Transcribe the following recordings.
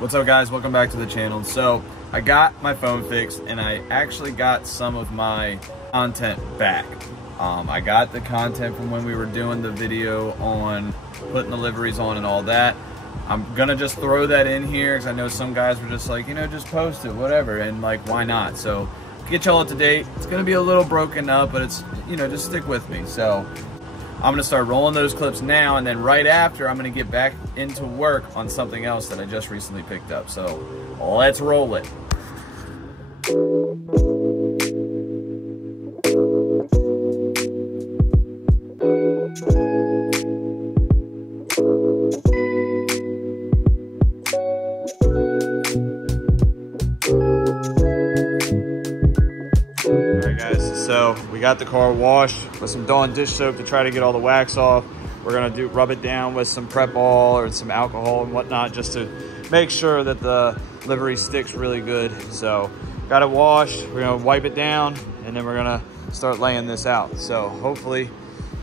What's up guys, welcome back to the channel. So I got my phone fixed and I actually got some of my content back. I got the content from when we were doing the video on putting the liveries on and all that. I'm gonna just throw that in here because I know some guys were just like, you know, just post it, whatever, and like, why not? So get y'all up to date. It's gonna be a little broken up, but it's, you know, just stick with me. So I'm gonna start rolling those clips now, and then right after I'm gonna get back into work on something else that I just recently picked up. So let's roll it. So we got the car washed with some Dawn dish soap to try to get all the wax off. We're gonna rub it down with some Pret Ball or some alcohol and whatnot just to make sure that the livery sticks really good. So got it washed, we're gonna wipe it down, and then we're gonna start laying this out. So hopefully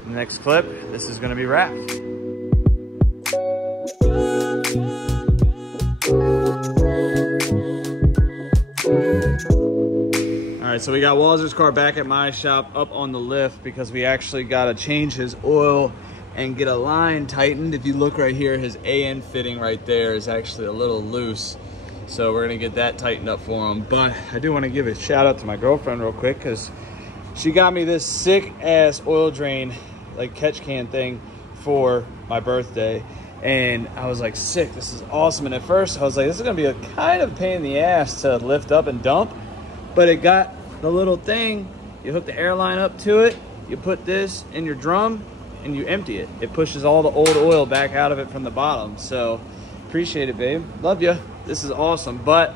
in the next clip, this is gonna be wrapped. All right, so we got Walzer's car back at my shop up on the lift because we actually got to change his oil and get a line tightened. If you look right here, his AN fitting right there is actually a little loose. So we're gonna get that tightened up for him. But I do want to give a shout out to my girlfriend real quick because she got me this sick ass oil drain, like catch can thing for my birthday. And I was like, sick, this is awesome. And at first I was like, this is gonna be a kind of pain in the ass to lift up and dump. But it got the little thing, you hook the airline up to it, you put this in your drum, and you empty it. It pushes all the old oil back out of it from the bottom. So, appreciate it, babe. Love ya. This is awesome. But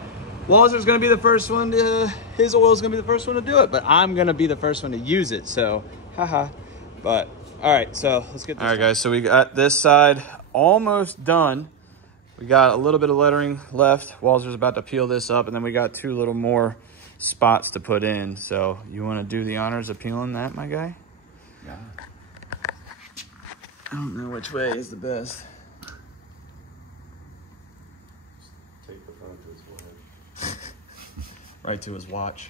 Walzer's gonna be the first one to, his oil's gonna be the first one to do it, but I'm gonna be the first one to use it, so, haha. But, all right, so let's get this. All right, guys, so we got this side almost done. We got a little bit of lettering left. Walzer's about to peel this up, and then we got two little more spots to put in. So you want to do the honors of peeling that, my guy? Yeah. I don't know which way is the best. Take the phone to his forehead. Right to his watch.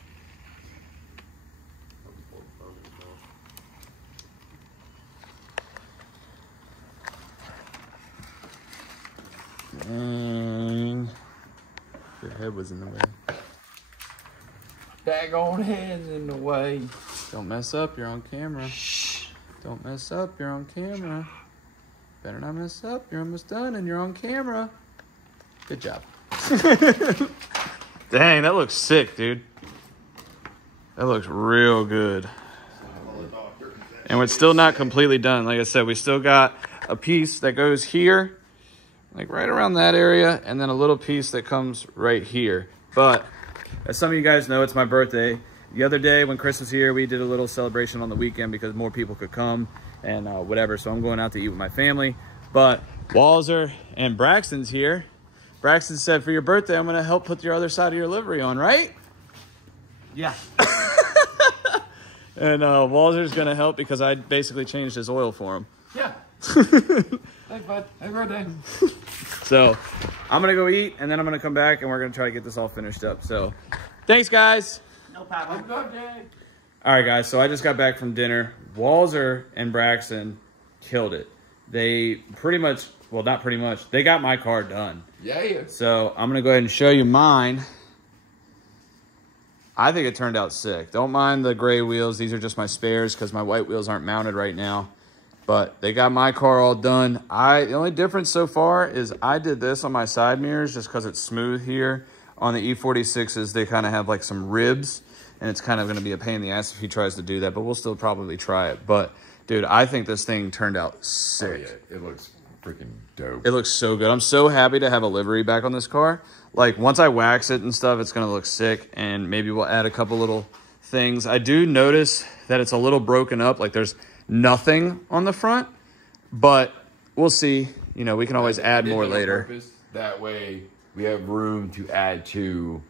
Dang. Your head was in the way. Daggone head's in the way. Don't mess up, you're on camera. Shh. Don't mess up, you're on camera. Better not mess up, you're almost done and you're on camera. Good job. Dang, that looks sick, dude. That looks real good. And we're still not completely done. Like I said, we still got a piece that goes here, like right around that area, and then a little piece that comes right here. But as some of you guys know, it's my birthday. The other day when Chris was here, we did a little celebration on the weekend because more people could come and whatever. So I'm going out to eat with my family. But Walzer and Braxton's here. Braxton said, for your birthday, I'm going to help put your other side of your livery on, right? Yeah. And Walzer's going to help because I basically changed his oil for him. Yeah. Thanks, bud. Happy birthday. So I'm gonna go eat and then I'm gonna come back and we're gonna try to get this all finished up. So thanks, guys. No problem. Happy birthday. All right, guys. So I just got back from dinner. Walzer and Braxton killed it. They pretty much, well, not pretty much, they got my car done. Yeah. So I'm gonna go ahead and show you mine. I think it turned out sick. Don't mind the gray wheels. These are just my spares because my white wheels aren't mounted right now. But they got my car all done. The only difference so far is I did this on my side mirrors just because it's smooth here. On the E46s, they kind of have like some ribs, and it's kind of going to be a pain in the ass if he tries to do that, but we'll still probably try it. But, dude, I think this thing turned out sick. Oh, yeah. It looks freaking dope. It looks so good. I'm so happy to have a livery back on this car. Like, once I wax it and stuff, it's going to look sick, and maybe we'll add a couple little things. I do notice that it's a little broken up. Like, there's nothing on the front, but we'll see. You know, we can always add more later. That way we have room to add to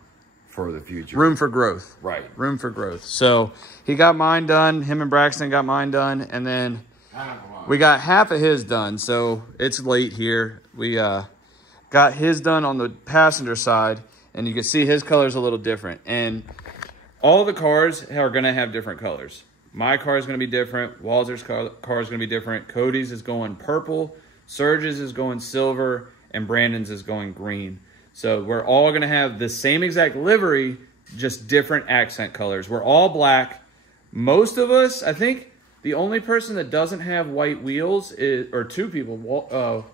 for the future. Room for growth. Right. Room for growth. So he got mine done. Him and Braxton got mine done. And then we got half of his done. So it's late here. got his done on the passenger side, and you can see his color is a little different. And all the cars are going to have different colors. My car is going to be different. Walzer's car is going to be different. Cody's is going purple. Serge's is going silver. And Brandon's is going green. So we're all going to have the same exact livery, just different accent colors. We're all black. Most of us, I think the only person that doesn't have white wheels is, or two people,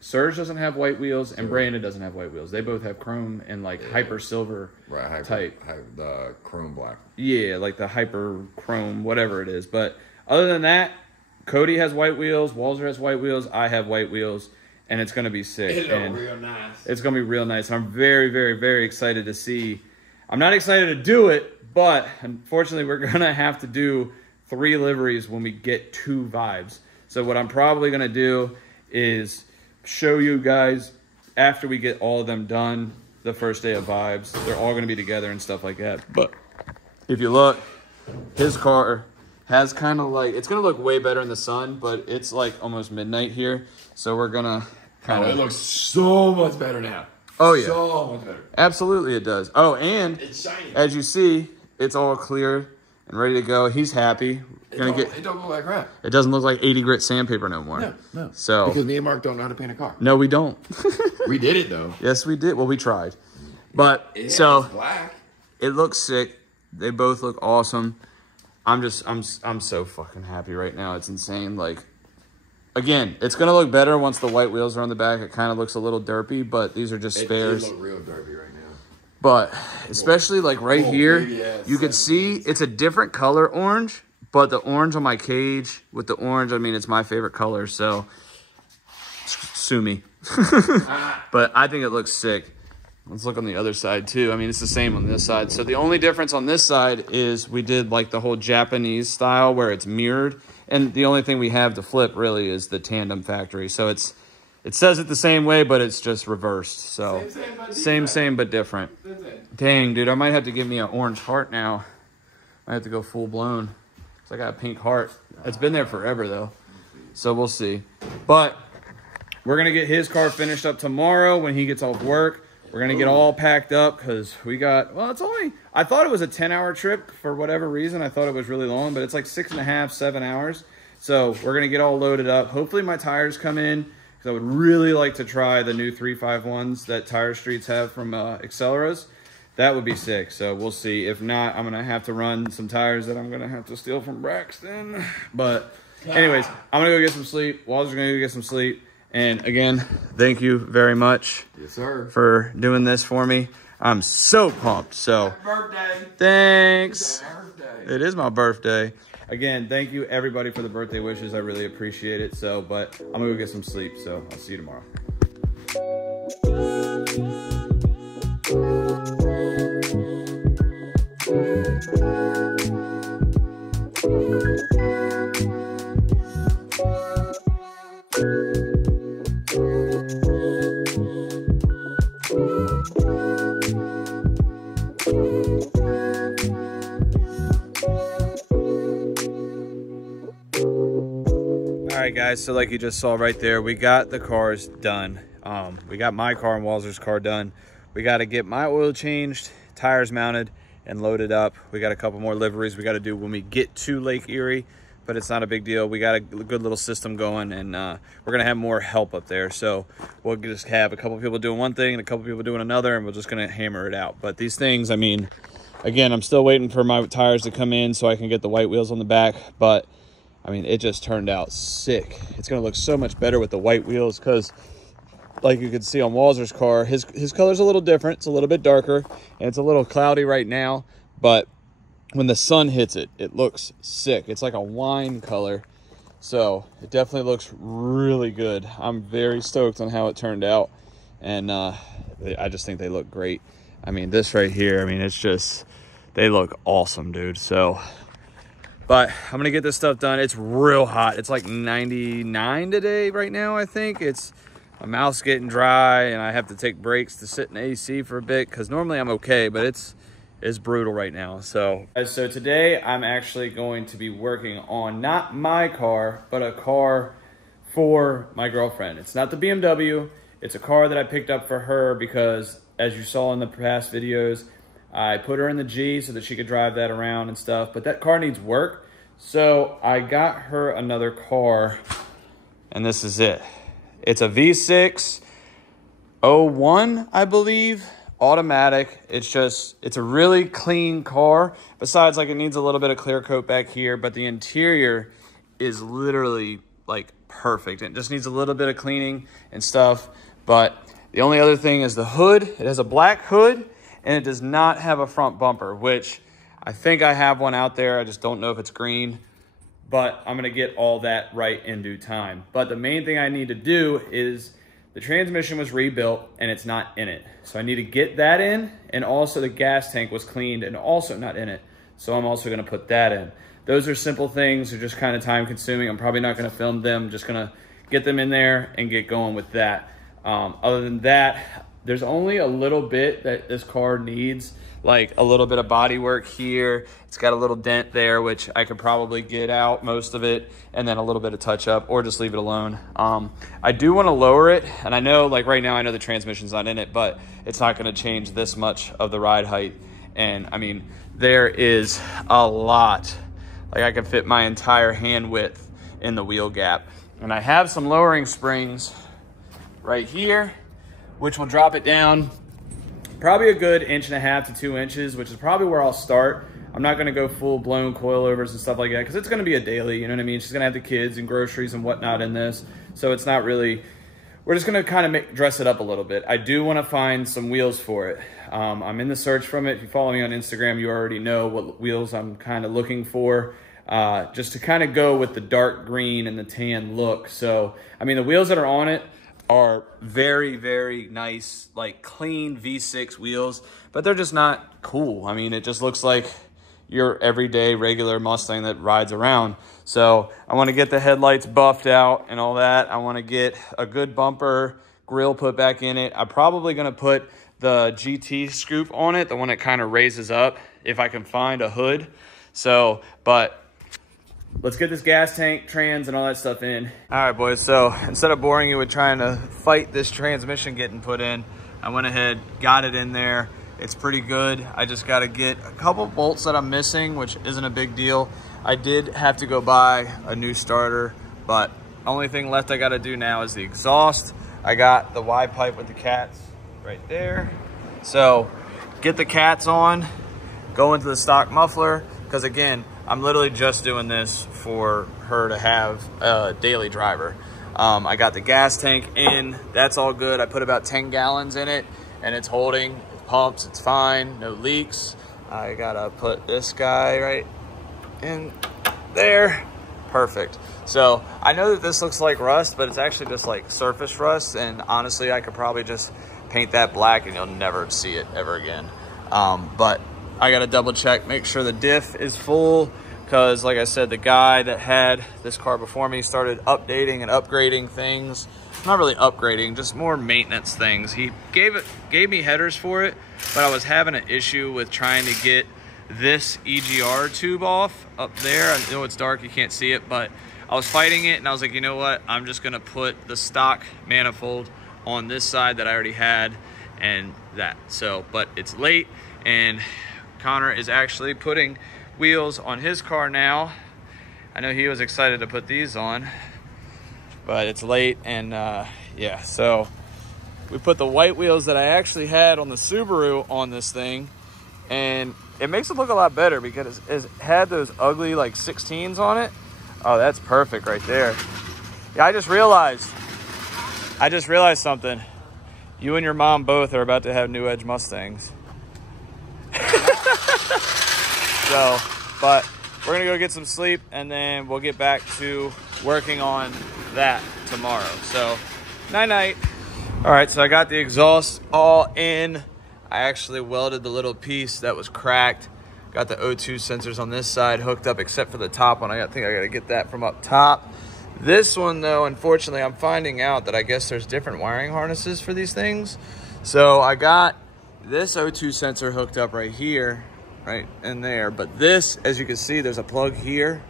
Serge doesn't have white wheels and Brandon doesn't have white wheels. They both have chrome and like hyper silver type. The chrome black. Yeah, like the hyper chrome, whatever it is. But other than that, Cody has white wheels, Walzer has white wheels, I have white wheels, and it's going to be sick. It'll be real nice. It's going to be real nice. I'm very, very, very excited to see. I'm not excited to do it, but unfortunately we're going to have to do 3 liveries when we get 2 vibes. So what I'm probably going to do is show you guys after we get all of them done the first day of vibes. They're all going to be together and stuff like that. But if you look, his car has kind of like, it's going to look way better in the sun, but it's like almost midnight here. So we're going to kind of... it looks so much better now. Oh, yeah. So much better. Absolutely it does. Oh, and it's shiny. As you see, it's all clear and ready to go. He's happy. It don't look like crap. It doesn't look like 80 grit sandpaper no more. No. So because me and Mark don't know how to paint a car. No, we don't. We did it though. Yes, we did. Well, we tried. But it's black. It looks sick. They both look awesome. I'm so fucking happy right now. It's insane. Like, again, it's gonna look better once the white wheels are on the back. It kind of looks a little derpy, but these are just spares. It look real derpy right now. But especially like right here, you can see it's a different color orange, but the orange on my cage with the orange, I mean, it's my favorite color, so sue me. But I think it looks sick. Let's look on the other side too. I mean, it's the same on this side. So the only difference on this side is we did like the whole Japanese style where it's mirrored. And the only thing we have to flip really is the tandem factory. So it says it the same way, but it's just reversed. So same but different. Dang, dude, I might have to give me an orange heart now. I have to go full blown. So I got a pink heart. It's been there forever though. So we'll see. But we're going to get his car finished up tomorrow when he gets off work. We're going to get all packed up because we got, well, it's only, I thought it was a 10-hour trip for whatever reason. I thought it was really long, but it's like 6.5, 7 hours. So we're going to get all loaded up. Hopefully my tires come in because I would really like to try the new 351s that Tire Streets have from Acceleras. That would be sick. So we'll see. If not, I'm going to have to run some tires that I'm going to have to steal from Braxton. But anyways, I'm going to go get some sleep. Walter's going to go get some sleep. And again, thank you very much for doing this for me. I'm so pumped. So birthday. Thanks. Birthday. It is my birthday. Again, thank you everybody for the birthday wishes. I really appreciate it. So, but I'm gonna go get some sleep. So I'll see you tomorrow. All right, guys, so like you just saw right there, we got the cars done. We got my car and Walzer's car done. We got to get my oil changed, tires mounted, and loaded up. We got a couple more liveries we got to do when we get to Lake Erie, but it's not a big deal. We got a good little system going, and we're going to have more help up there. So we'll just have a couple people doing one thing and a couple people doing another, and we're just going to hammer it out. But these things, I mean, again, I'm still waiting for my tires to come in so I can get the white wheels on the back, but I mean, it just turned out sick. It's going to look so much better with the white wheels because, like you can see on Walzer's car, his color's a little different. It's a little bit darker, and it's a little cloudy right now. But when the sun hits it, it looks sick. It's like a wine color. So it definitely looks really good. I'm very stoked on how it turned out. And I just think they look great. I mean, this right here, I mean, it's just, they look awesome, dude. So... but I'm going to get this stuff done. It's real hot. It's like 99 today right now, I think. My mouth's getting dry, and I have to take breaks to sit in AC for a bit because normally I'm okay, but it's brutal right now. So today I'm actually going to be working on not my car, but a car for my girlfriend. It's not the BMW. It's a car that I picked up for her because, as you saw in the past videos, I put her in the G so that she could drive that around and stuff, but that car needs work. So I got her another car, and this is it. It's a V6 01, I believe, automatic. It's a really clean car. Besides, like, it needs a little bit of clear coat back here, but the interior is literally like perfect. It just needs a little bit of cleaning and stuff. But the only other thing is the hood. It has a black hood, and it does not have a front bumper, which I think I have one out there. I just don't know if it's green, but I'm gonna get all that right in due time. But the main thing I need to do is the transmission was rebuilt and it's not in it. So I need to get that in, and also the gas tank was cleaned and also not in it. So I'm also gonna put that in. Those are simple things, they're just kind of time consuming. I'm probably not gonna film them, just gonna get them in there and get going with that. Other than that, there's only a little bit that this car needs, like a little bit of body work here. It's got a little dent there, which I could probably get out most of it, and then a little bit of touch up, or just leave it alone. I do want to lower it, and I know, like right now, I know the transmission's not in it, but it's not going to change this much of the ride height. And I mean, there is a lot. Like, I can fit my entire hand width in the wheel gap. And I have some lowering springs right here, which will drop it down probably a good 1.5 to 2 inches, which is probably where I'll start. I'm not gonna go full blown coilovers and stuff like that, because it's gonna be a daily, you know what I mean? She's gonna have the kids and groceries and whatnot in this. So it's not really, we're just gonna kind of dress it up a little bit. I do wanna find some wheels for it. I'm in the search from it. If you follow me on Instagram, you already know what wheels I'm kind of looking for, just to kind of go with the dark green and the tan look. So, I mean, the wheels that are on it are very, very nice, like clean V6 wheels, but they're just not cool. I mean, it just looks like your everyday regular Mustang that rides around. So I want to get the headlights buffed out and all that. I want to get a good bumper grill put back in it. I'm probably going to put the GT scoop on it, the one that kind of raises up, if I can find a hood. So, but let's get this gas tank, trans, and all that stuff in. All right, boys, so instead of boring you with trying to fight this transmission getting put in, I went ahead, got it in there. It's pretty good. I just got to get a couple bolts that I'm missing, which isn't a big deal. I did have to go buy a new starter, but only thing left I got to do now is the exhaust. I got the Y pipe with the cats right there. So get the cats on, go into the stock muffler, because again, I'm literally just doing this for her to have a daily driver. I got the gas tank in, that's all good. I put about 10 gallons in it, and it's holding, it pumps, it's fine, no leaks. I gotta put this guy right in there, perfect. So I know that this looks like rust, but it's actually just like surface rust, and honestly, I could probably just paint that black and you'll never see it ever again. But I gotta double check, make sure the diff is full, because like I said, the guy that had this car before me started updating and upgrading things. Not really upgrading, just more maintenance things. He gave me headers for it, but I was having an issue with trying to get this EGR tube off up there. I know it's dark, you can't see it, but I was fighting it, and I was like, you know what? I'm just gonna put the stock manifold on this side that I already had, and that. So, but it's late, and Connor is actually putting wheels on his car now. I know he was excited to put these on, but it's late, and yeah, so we put the white wheels that I actually had on the Subaru on this thing, and it makes it look a lot better because it had those ugly like 16s on it. Oh, that's perfect right there. Yeah, I just realized something. You and your mom both are about to have New Edge Mustangs. So, but we're gonna go get some sleep, and then we'll get back to working on that tomorrow. So, night-night. All right, so I got the exhaust all in. I actually welded the little piece that was cracked. Got the O2 sensors on this side hooked up, except for the top one. I think I gotta get that from up top. This one though, unfortunately, I'm finding out that I guess there's different wiring harnesses for these things. So I got this O2 sensor hooked up right here, right in there. But this, as you can see, there's a plug here.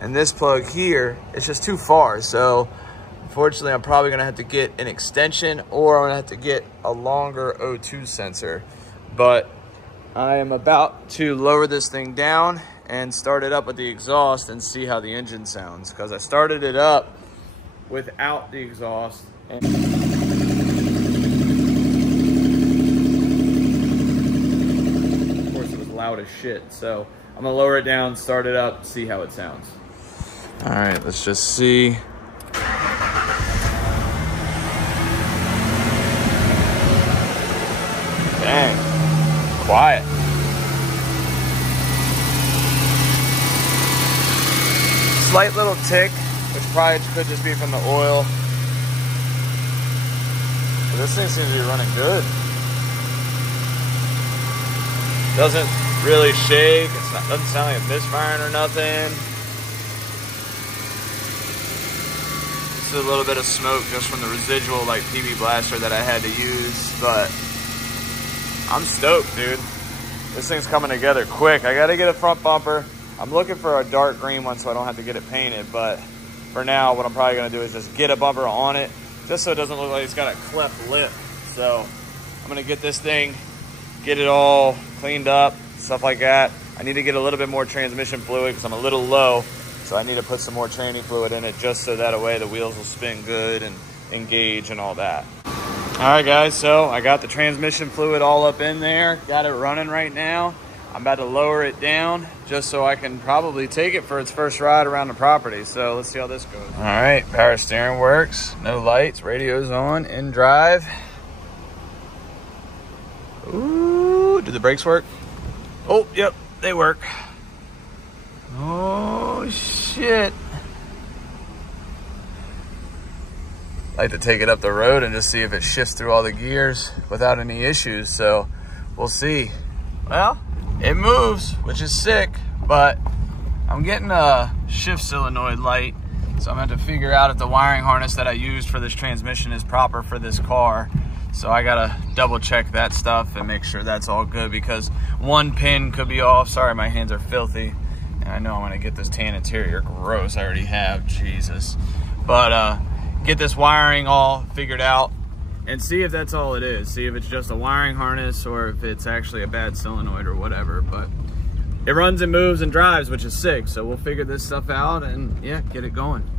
And this plug here, it's just too far. So Unfortunately, I'm probably gonna have to get an extension, or I'm gonna have to get a longer O2 sensor. But I am about to lower this thing down and start it up with the exhaust and see how the engine sounds, because I started it up without the exhaust. And of course, it was loud as shit. So I'm gonna lower it down, start it up, see how it sounds. All right, let's just see. Dang, quiet. Slight little tick, which probably could just be from the oil. But this thing seems to be running good. Doesn't really shake. Doesn't sound like it's misfiring or nothing. Just a little bit of smoke just from the residual like PB blaster that I had to use, but I'm stoked, dude. This thing's coming together quick. I gotta get a front bumper. I'm looking for a dark green one so I don't have to get it painted, but for now, what I'm probably gonna do is just get a bumper on it, just so it doesn't look like it's got a cleft lip. So I'm gonna get this thing, get it all cleaned up, stuff like that. I need to get a little bit more transmission fluid because I'm a little low, so I need to put some more training fluid in it just so that way the wheels will spin good and engage and all that. All right, guys, so I got the transmission fluid all up in there, got it running right now. I'm about to lower it down just so I can probably take it for its first ride around the property. So let's see how this goes. All right, power steering works, no lights, radio's on, in drive. Ooh, do the brakes work? Oh, yep, they work. Oh, shit. Like to take it up the road and just see if it shifts through all the gears without any issues. So we'll see. Well, it moves, which is sick, but I'm getting a shift solenoid light. So I'm gonna have to figure out if the wiring harness that I used for this transmission is proper for this car. So I gotta double check that stuff and make sure that's all good, because one pin could be off. Sorry, my hands are filthy. And I know I'm gonna get this tan interior gross. I already have, Jesus. But get this wiring all figured out and see if that's all it is. See if it's just a wiring harness or if it's actually a bad solenoid or whatever. But it runs and moves and drives, which is sick. So we'll figure this stuff out and yeah, get it going.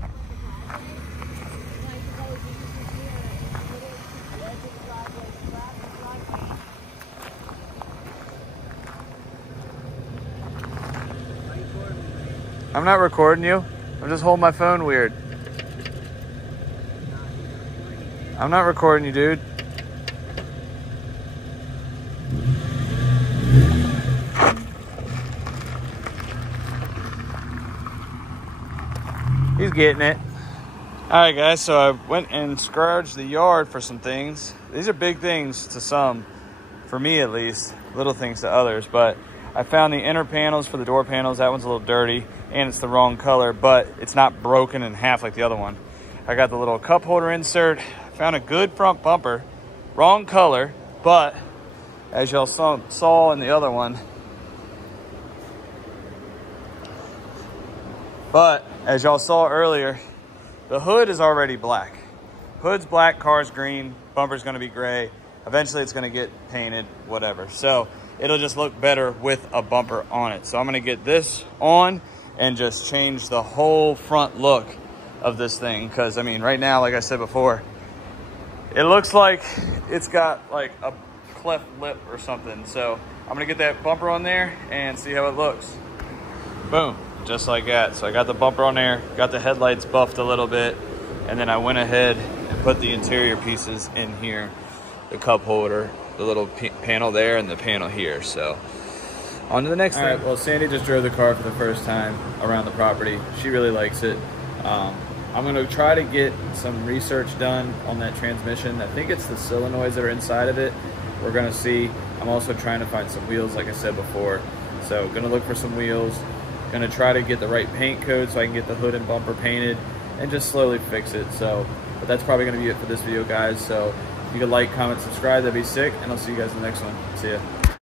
I'm not recording you. I'm just holding my phone weird. I'm not recording you, dude. He's getting it. All right, guys, so I went and scourged the yard for some things. These are big things to some, for me at least, little things to others, but I found the inner panels for the door panels. That one's a little dirty and it's the wrong color, but it's not broken in half like the other one. I got the little cup holder insert. Found a good front bumper, wrong color, but as y'all saw in the other one, but as y'all saw earlier, the hood is already black. Hood's black, car's green, bumper's gonna be gray. Eventually it's gonna get painted, whatever. So it'll just look better with a bumper on it. So I'm gonna get this on and just change the whole front look of this thing. Cause I mean, right now, like I said before, it looks like it's got like a cleft lip or something. So I'm gonna get that bumper on there and see how it looks. Boom, just like that. So I got the bumper on there, got the headlights buffed a little bit, and then I went ahead and put the interior pieces in here. The cup holder, the little panel there, and the panel here. So on to the next thing. All right, well, Sandy just drove the car for the first time around the property. She really likes it. I'm gonna try to get some research done on that transmission. I think it's the solenoids that are inside of it. We're gonna see. I'm also trying to find some wheels, like I said before. So gonna look for some wheels. Gonna try to get the right paint code so I can get the hood and bumper painted and just slowly fix it. So, but that's probably gonna be it for this video, guys. So if you could like, comment, subscribe, that'd be sick. And I'll see you guys in the next one. See ya.